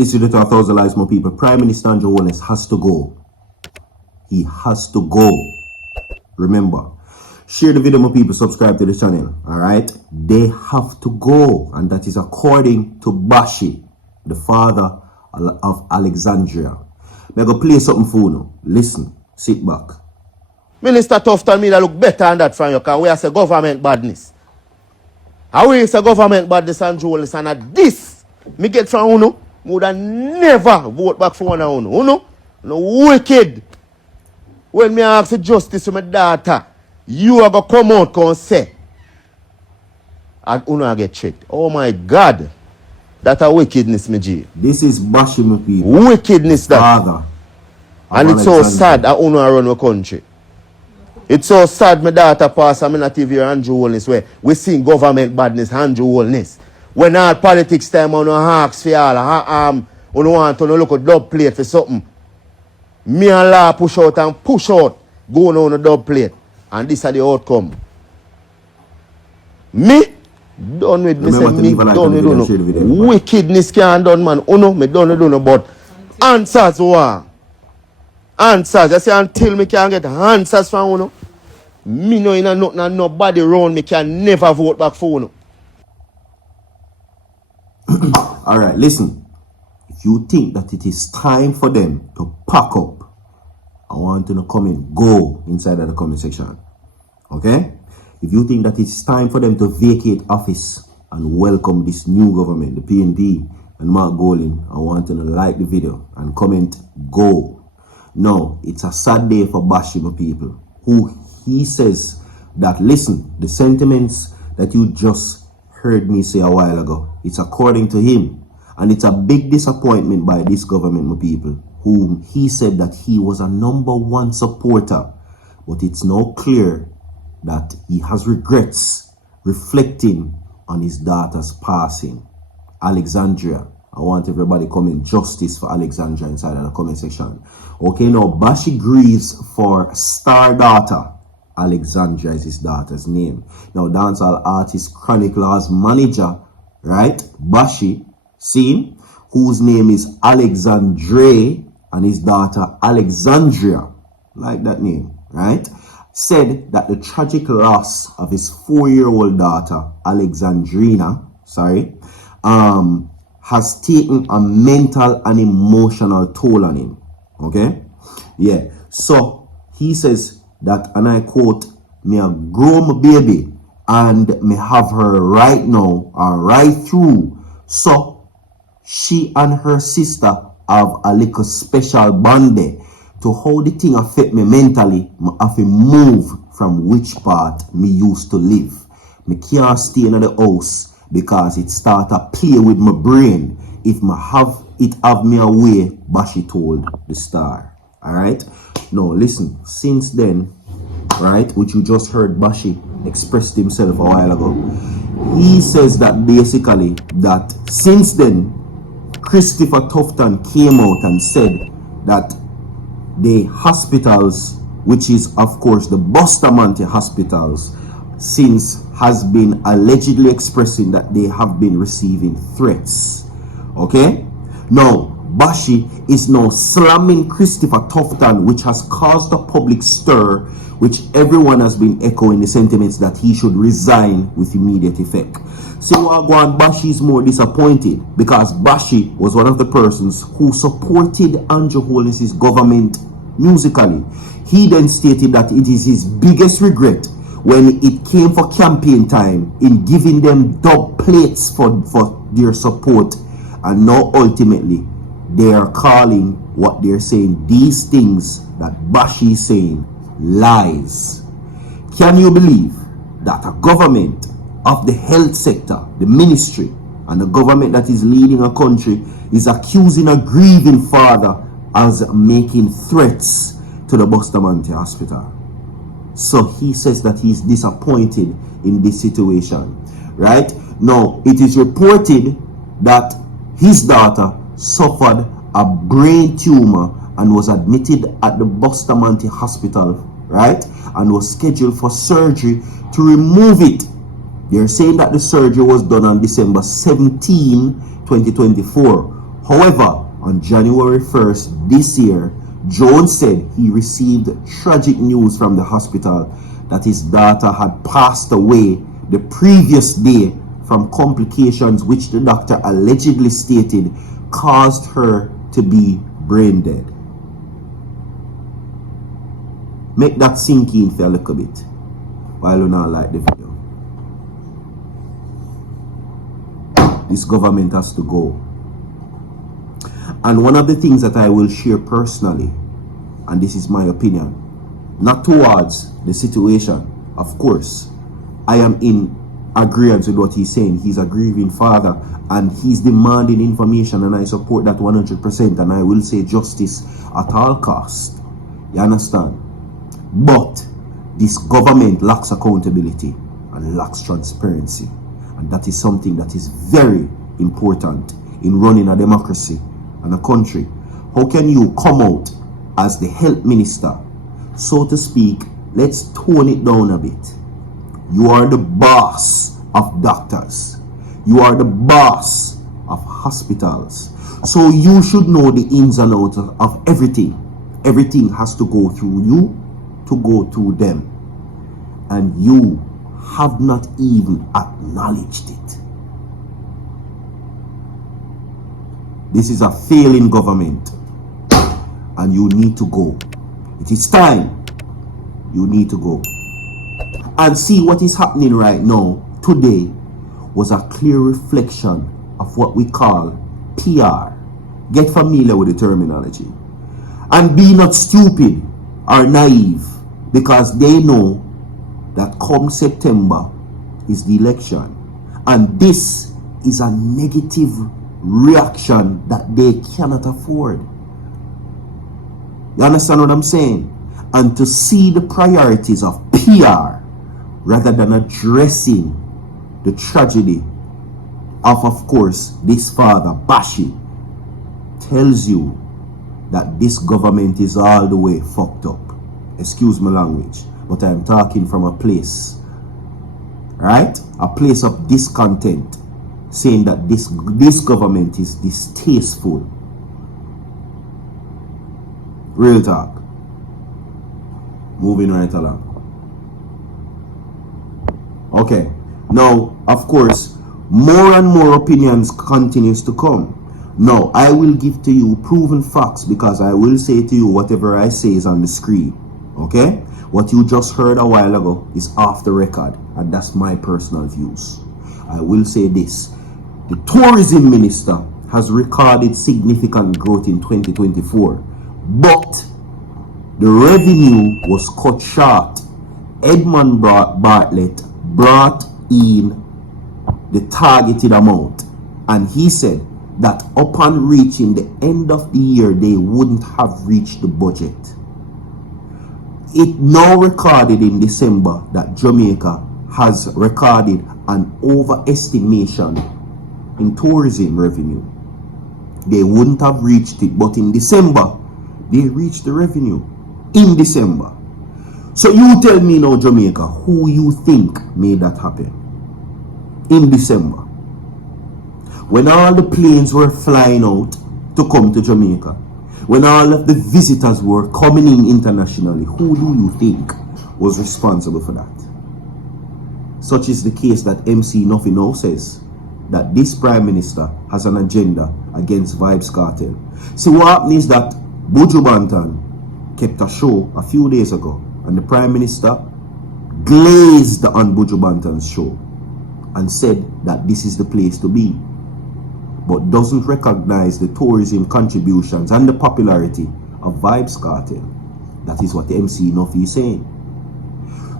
this video to 1,000 likes, more people. Prime Minister Andrew Holness has to go. He has to go. Remember, share the video, more people. Subscribe to the channel. Alright? They have to go. And that is according to Bashi, the father of Alexandria. I'm going to play something for you. Listen. Sit back. Minister Tufton me that look better than that from you, because we are say government badness. How we say government badness and Holness, and at this me get from Uno, would have never vote back for one of Uno. No wicked. When me ask the justice to my daughter, you are going to come out and say, and Uno get checked. Oh my God. That a wickedness, me G. This is Bashi, my people. Wickedness that. Father. And it's so sad that Uno run the country. It's so sad my daughter pass and me not TV Andrew Holness where we see government badness, Andrew Holness. When all politics time on ask for all, on want to look at dub plate for something. Me and law push out, going on a dub plate. And this is the outcome. Me, done with me, say me, done with no. Wickedness can't done, man. Uno, me done with no, but answers one. Answers, I say until me can get answers from Uno. Me no in a nothing and nobody around me can never vote back for Uno. Alright, listen. If you think that it is time for them to pack up, I want you to come in, go inside of the comment section. Okay? If you think that it's time for them to vacate office and welcome this new government, the PNP and Mark Golin, I want you to like the video and comment, go. No, it's a sad day for Bashi, my people, who he says that, listen, the sentiments that you just heard me say a while ago, it's according to him. And it's a big disappointment by this government, my people, whom he said that he was a #1 supporter. But it's now clear that he has regrets reflecting on his daughter's passing. Alexandria. I want everybody comment justice for Alexandria inside of the comment section. Okay, now Bashi grieves for star daughter. Alexandria is his daughter's name. Now dancehall artist Chronicler's manager, right? Bashi, seen, whose name is Alexandre, and his daughter Alexandria, like that name, right? Said that the tragic loss of his 4-year-old daughter, Alexandrina, has taken a mental and emotional toll on him. Okay? Yeah. So he says that, and I quote, "Me a grow my baby and me have her right now or right through. So she and her sister have a little special bond there. To how the thing affect me mentally, me have to move from which part me used to live. Me can't stay in the house because it start to play with my brain. If me have it have me away," Bashi told the Star. Alright? Now listen, since then, right, which you just heard Bashi expressed himself a while ago, he says that basically that since then, Christopher Tufton came out and said that the hospitals, which is of course the Bustamante hospitals, since has been allegedly expressing that they have been receiving threats. Okay? Now, Bashi is now slamming Christopher Tufton, which has caused a public stir, which everyone has been echoing the sentiments that he should resign with immediate effect. See, Wagwan Bashi is more disappointed because Bashi was one of the persons who supported Andrew Holness's government musically. He then stated that it is his biggest regret when it came for campaign time in giving them dub plates for their support, and now ultimately they are calling what they're saying, these things that Bashi is saying, lies. Can you believe that a government of the health sector, the ministry, and the government that is leading a country is accusing a grieving father as making threats to the Bustamante Hospital? So he says that he's disappointed in this situation, right? Now, it is reported that his daughter suffered a brain tumor and was admitted at the Bustamante Hospital, right? And was scheduled for surgery to remove it. They're saying that the surgery was done on December 17, 2024. However, on January 1st this year, Jones said he received tragic news from the hospital that his daughter had passed away the previous day from complications which the doctor allegedly stated caused her to be brain dead. Make that sink in for a little bit while you not like the video. This government has to go. And one of the things that I will share personally, and this is my opinion, not towards the situation, of course, I am in agreement with what he's saying. He's a grieving father and he's demanding information, and I support that 100%, and I will say justice at all costs. You understand? But this government lacks accountability and lacks transparency, and that is something that is very important in running a democracy and a country. How can you come out as the health minister, so to speak? Let's tone it down a bit. You are the boss of doctors. You are the boss of hospitals. So you should know the ins and outs of everything. Everything has to go through you to go through them. And you have not even acknowledged it. This is a failing government. And you need to go. It is time. You need to go. And see what is happening right now. Today was a clear reflection of what we call PR. Get familiar with the terminology. And be not stupid or naive, because they know that come September is the election. And this is a negative reaction that they cannot afford. You understand what I'm saying? And to see the priorities of PR rather than addressing the tragedy of course, this father, Bashi, tells you that this government is all the way fucked up. Excuse my language, but I'm talking from a place, right? A place of discontent, saying that this government is distasteful. Real talk. Moving right along. Okay. Now, of course, more and more opinions continues to come. Now, I will give to you proven facts, because I will say to you whatever I say is on the screen. Okay? What you just heard a while ago is off the record, and that's my personal views. I will say this. The tourism minister has recorded significant growth in 2024, but the revenue was cut short. Edmund Bartlett brought in the targeted amount, and he said that upon reaching the end of the year they wouldn't have reached the budget. It now recorded in December that Jamaica has recorded an overestimation in tourism revenue. They wouldn't have reached it, but in December they reached the revenue. In December. So you tell me now, Jamaica, who you think made that happen in December, when all the planes were flying out to come to Jamaica, when all of the visitors were coming in internationally? Who do you think was responsible for that? Such is the case that MC Nuffy now says that this prime minister has an agenda against Vybz Kartel. See, what happened is that Buju Banton kept a show a few days ago, and the prime minister glazed on Buju Banton's show and said that this is the place to be, but doesn't recognize the tourism contributions and the popularity of Vybz Kartel. That is what the MC Nuffy is saying.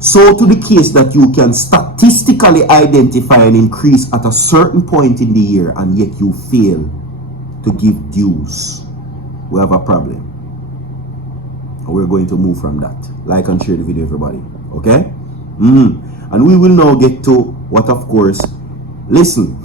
So to the case that you can statistically identify an increase at a certain point in the year and yet you fail to give dues, we have a problem. And we're going to move from that. Like and share the video, everybody. Okay? And we will now get to what, of course, listen.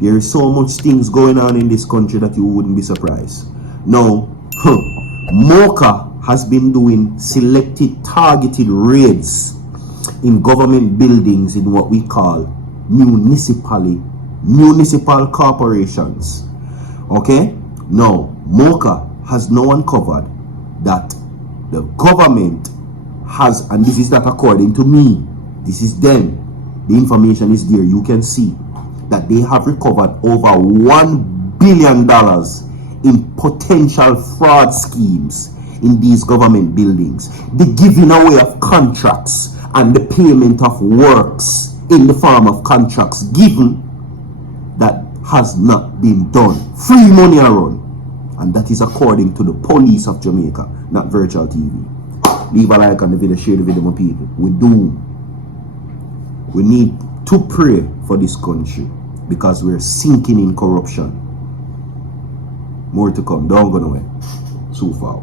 There is so much things going on in this country that you wouldn't be surprised. Now, MOCA has been doing selected targeted raids in government buildings in what we call municipal corporations. Okay? Now, MOCA has now uncovered that the government has, and this is not according to me, this is them. The information is there. You can see that they have recovered over $1 billion in potential fraud schemes in these government buildings. The giving away of contracts and the payment of works in the form of contracts given that has not been done. Free money around. And that is according to the police of Jamaica, not Virtual TV. Leave a like on the video, share the video, my people. We need to pray for this country because we're sinking in corruption. More to come. Don't go nowhere. So far.